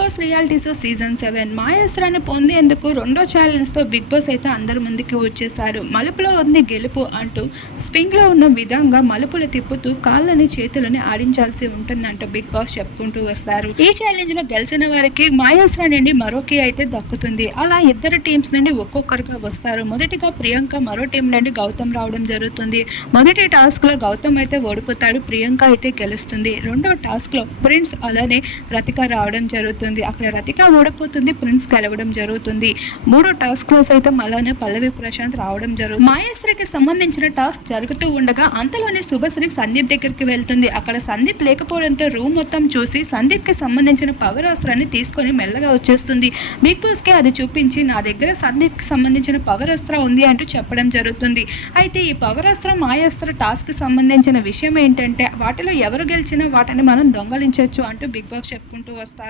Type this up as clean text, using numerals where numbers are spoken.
Boss reality show season 7 మాయాస్త్రాన్ని పొందేందుకు రెండో ఛాలెంజ్తో big boss అయితే అందరి ముందుకి వచ్చేసారు. మలుపులో ఉంది గెలుపు అంటూ స్పింగ్లో ఉన్న విధంగా మలుపులు తిప్పుతూ కాళ్ళని చేతులని ఆడించాల్సి ఉంటుందంటూ బిగ్ బాస్ చెప్పుకుంటూ వస్తారు. ఈ ఛాలెంజ్ లో గెలిచిన వారికి మాయాస్త్ర నుండి మరో కీ అయితే దక్కుతుంది. అలా ఇద్దరు టీమ్స్ నుండి ఒక్కొక్కరుగా వస్తారు. మొదటిగా ప్రియాంక మరో టీం నుండి గౌతమ్ రావడం జరుగుతుంది. మొదటి టాస్క్ లో గౌతమ్ అయితే ఓడిపోతాడు, ప్రియాంక అయితే గెలుస్తుంది. రెండో టాస్క్ లో ప్రిన్స్ అలానే రతిక రావడం జరుగుతుంది. అక్కడ రతిక ఓడిపోతుంది, ప్రిన్స్ గెలవడం జరుగుతుంది. మూడో టాస్క్ లో సైతం అలానే పల్లవి ప్రశాంత్ రావడం జరుగుతుంది. మాయాశ్రీకి సంబంధించిన టాస్క్ జరుగుతూ ఉండగా అంతలోనే శుభశ్రీ సందీప్ దగ్గరికి వెళ్తుంది. అక్కడ సందీప్ లేకపోవడంతో రూమ్ మొత్తం చూసి సందీప్ కి సంబంధించిన పవర్ అస్త్రాన్ని తీసుకొని మెల్లగా వచ్చేస్తుంది. బిగ్ బాస్ కి అది చూపించి నా దగ్గర సందీప్ కి సంబంధించిన పవర్ అస్త్రం ఉంది అంటూ చెప్పడం జరుగుతుంది. అయితే ఈ పవర్ అస్త్రం మాయాస్త్ర టాస్క్ కి సంబంధించిన విషయం ఏంటంటే వాటిలో ఎవరు గెలిచినా వాటిని మనం దొంగలించవచ్చు అంటూ బిగ్ బాస్ చెప్పుకుంటూ వస్తారు.